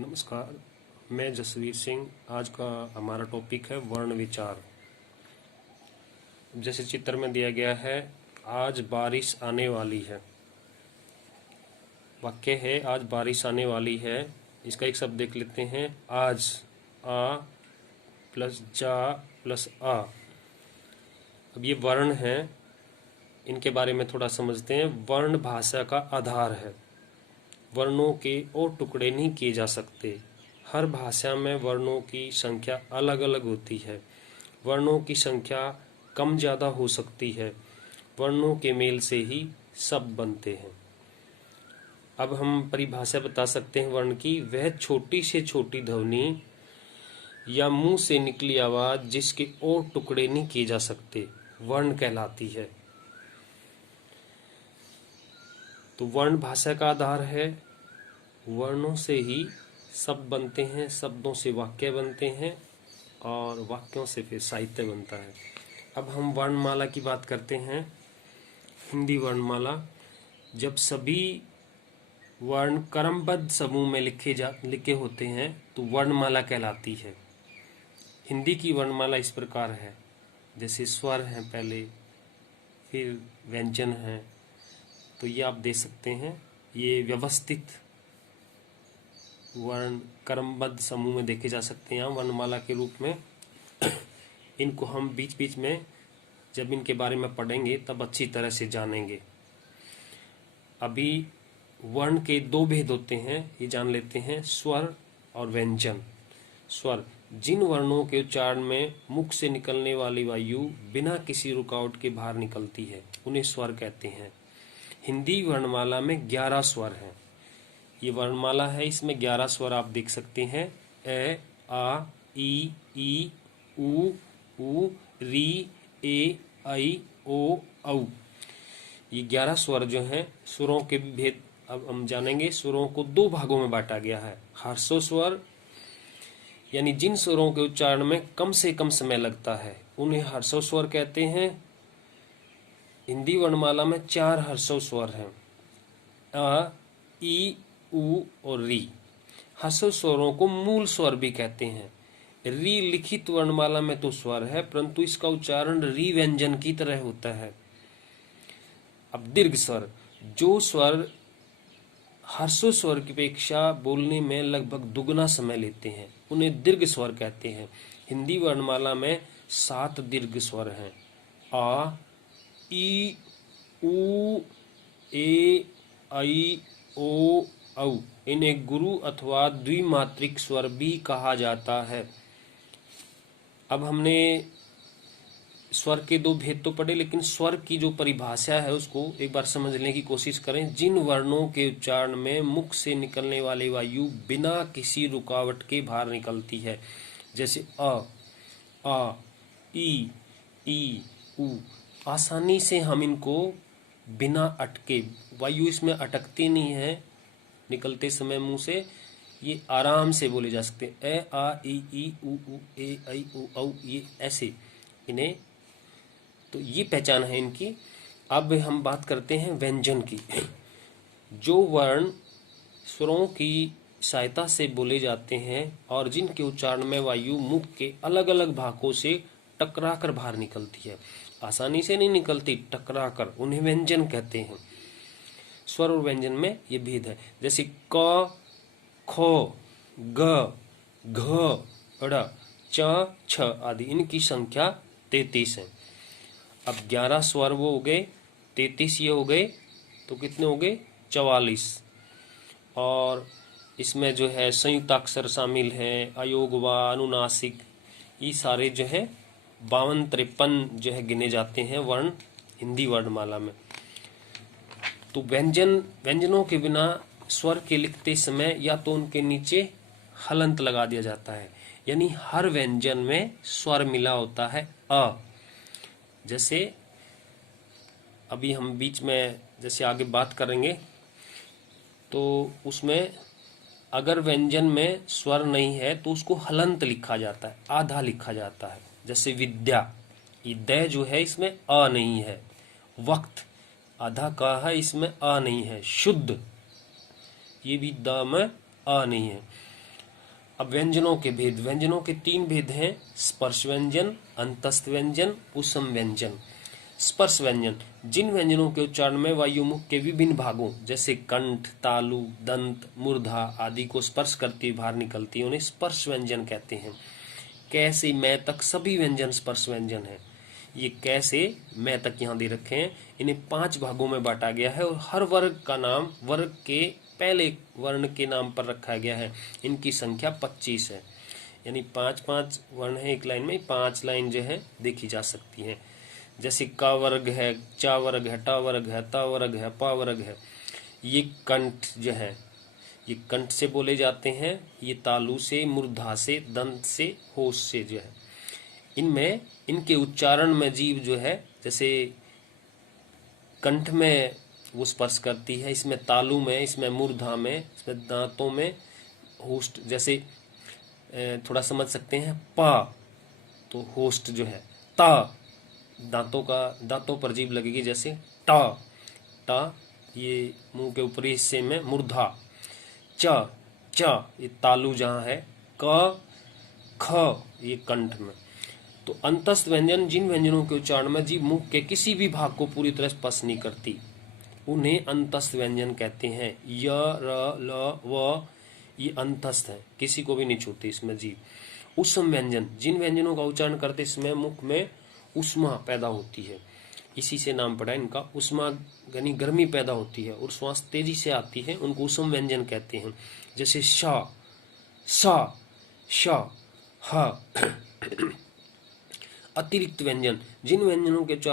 नमस्कार, मैं जसवीर सिंह। आज का हमारा टॉपिक है वर्ण विचार। जैसे चित्र में दिया गया है, आज बारिश आने वाली है। वाक्य है आज बारिश आने वाली है। इसका एक शब्द देख लेते हैं, आज। आ प्लस जा प्लस आ। अब ये वर्ण हैं, इनके बारे में थोड़ा समझते हैं। वर्ण भाषा का आधार है। वर्णों के और टुकड़े नहीं किए जा सकते। हर भाषा में वर्णों की संख्या अलग अलग होती है। वर्णों की संख्या कम ज़्यादा हो सकती है। वर्णों के मेल से ही शब्द बनते हैं। अब हम परिभाषा बता सकते हैं वर्ण की। वह छोटी से छोटी ध्वनि या मुंह से निकली आवाज़ जिसके और टुकड़े नहीं किए जा सकते, वर्ण कहलाती है। तो वर्ण भाषा का आधार है। वर्णों से ही शब्द बनते हैं, शब्दों से वाक्य बनते हैं और वाक्यों से फिर साहित्य बनता है। अब हम वर्णमाला की बात करते हैं। हिंदी वर्णमाला, जब सभी वर्ण क्रमबद्ध समूह में लिखे होते हैं तो वर्णमाला कहलाती है। हिंदी की वर्णमाला इस प्रकार है, जैसे स्वर हैं पहले, फिर व्यंजन हैं। तो ये आप देख सकते हैं, ये व्यवस्थित वर्ण क्रमबद्ध समूह में देखे जा सकते हैं वर्णमाला के रूप में। इनको हम बीच बीच में जब इनके बारे में पढ़ेंगे तब अच्छी तरह से जानेंगे। अभी वर्ण के दो भेद होते हैं, ये जान लेते हैं, स्वर और व्यंजन। स्वर, जिन वर्णों के उच्चारण में मुख से निकलने वाली वायु बिना किसी रुकावट के बाहर निकलती है, उन्हें स्वर कहते हैं। हिंदी वर्णमाला में 11 स्वर हैं। ये वर्णमाला है, इसमें 11 स्वर आप देख सकते हैं। ए, आ, ई, उ, री, ए, ऐ, ओ, औ। ये 11 स्वर जो हैं, सुरों के भेद अब हम जानेंगे। सुरों को दो भागों में बांटा गया है। ह्रस्व स्वर, यानी जिन स्वरों के उच्चारण में कम से कम समय लगता है, उन्हें ह्रस्व स्वर कहते हैं। हिंदी वर्णमाला में 4 ह्रस्व स्वर हैं, अ, ई, उ और री। ह्रस्व स्वरों को मूल स्वर भी कहते हैं। री लिखित वर्णमाला में तो स्वर है, परंतु इसका उच्चारण री व्यंजन की तरह होता है। अब दीर्घ स्वर, जो स्वर ह्रस्व स्वर की अपेक्षा बोलने में लगभग दुगना समय लेते हैं, उन्हें दीर्घ स्वर कहते हैं। हिंदी वर्णमाला में 7 दीर्घ स्वर हैं। आ, ई, उ, ए, ऐ, ओ, औ। इन्हें गुरु अथवा द्विमात्रिक स्वर भी कहा जाता है। अब हमने स्वर के दो भेद तो पढ़े, लेकिन स्वर की जो परिभाषा है उसको एक बार समझने की कोशिश करें। जिन वर्णों के उच्चारण में मुख से निकलने वाली वायु बिना किसी रुकावट के बाहर निकलती है, जैसे अ, आ, ई, उ। आसानी से हम इनको बिना अटके, वायु इसमें अटकती नहीं है निकलते समय मुंह से, ये आराम से बोले जा सकते हैं। ए, आ, ई, उ, ए, ऐ, ओ, औ। ये ऐसे इन्हें, तो ये पहचान है इनकी। अब हम बात करते हैं व्यंजन की। जो वर्ण स्वरों की सहायता से बोले जाते हैं और जिनके उच्चारण में वायु मुख के अलग अलग भागों से टकराकर बाहर निकलती है, आसानी से नहीं निकलती, टकराकर, उन्हें व्यंजन कहते हैं। स्वर और व्यंजन में ये भेद है। जैसे क, ख, ग, घ, ड़, च, छ आदि, इनकी संख्या 33 है। अब 11 स्वर वो हो गए, 33 ये हो गए, तो कितने हो गए? 44। और इसमें जो है संयुक्ताक्षर शामिल है, अयोगवा, अनुनासिक, ये सारे जो है 52-53 जो है गिने जाते हैं वर्ण हिंदी वर्णमाला में। तो व्यंजनों के बिना स्वर के लिखते समय या तो उनके नीचे हलंत लगा दिया जाता है, यानी हर व्यंजन में स्वर मिला होता है। अ, जैसे अभी हम बीच में जैसे आगे बात करेंगे तो उसमें अगर व्यंजन में स्वर नहीं है तो उसको हलंत लिखा जाता है, आधा लिखा जाता है। जैसे विद्या, ये द जो है इसमें अ नहीं है। वक्त, आधा का है, इसमें अ नहीं है। शुद्ध, ये भी द में अ नहीं है। अब व्यंजनों के भेद, व्यंजनों के 3 भेद हैं, स्पर्श व्यंजन, अंतस्थ व्यंजन, उसम व्यंजन। स्पर्श व्यंजन, जिन व्यंजनों के उच्चारण में वायुमुख के विभिन्न भागों जैसे कंठ, तालु, दंत, मूर्धा आदि को स्पर्श करती बाहर निकलती है उन्हें स्पर्श व्यंजन कहते हैं। कै से मैं तक सभी व्यंजन स्पर्श व्यंजन है। ये कै से मैं तक यहाँ दे रखे हैं। इन्हें 5 भागों में बांटा गया है और हर वर्ग का नाम वर्ग के पहले वर्ण के नाम पर रखा गया है। इनकी संख्या 25 है, यानी 5-5 वर्ण है एक लाइन में, 5 लाइन जो है देखी जा सकती है। जैसे का वर्ग है, चा वर्ग है, टा वर्ग है, ता वर्ग है, पा वर्ग है। ये कंठ जो है ये कंठ से बोले जाते हैं, ये तालु से, मूर्धा से, दंत से, होश से जो है। इनमें इनके उच्चारण में जीभ जो है जैसे कंठ में वो स्पर्श करती है, इसमें तालु में, इसमें मूर्धा में, इसमें दांतों में, होस्ट जैसे थोड़ा समझ सकते हैं। पा तो होस्ट जो है, ता दांतों पर जीभ लगेगी जैसे टा, टा ये मुंह के ऊपरी हिस्से में मूर्धा, च ये तालु जहाँ है, क ख ये कंठ में। तो अंतस्थ व्यंजन जिन व्यंजनों के उच्चारण में जीभ मुख के किसी भी भाग को पूरी तरह स्पर्श नहीं करती उन्हें अंतस्थ व्यंजन कहते हैं। य, र, ल, व ये अंतस्थ है, किसी को भी नहीं छूती इसमें जीभ। उष्म व्यंजन, जिन व्यंजनों का उच्चारण करते समय मुख में उष्मा पैदा होती है, इसी से नाम पड़ा इनका। उष्मा यानी गर्मी पैदा होती है और श्वास तेजी से आती है, उनको उष्म व्यंजन कहते हैं। जैसे शा, सा, शा, हा। अतिरिक्त व्यंजन, जिन व्यंजनों के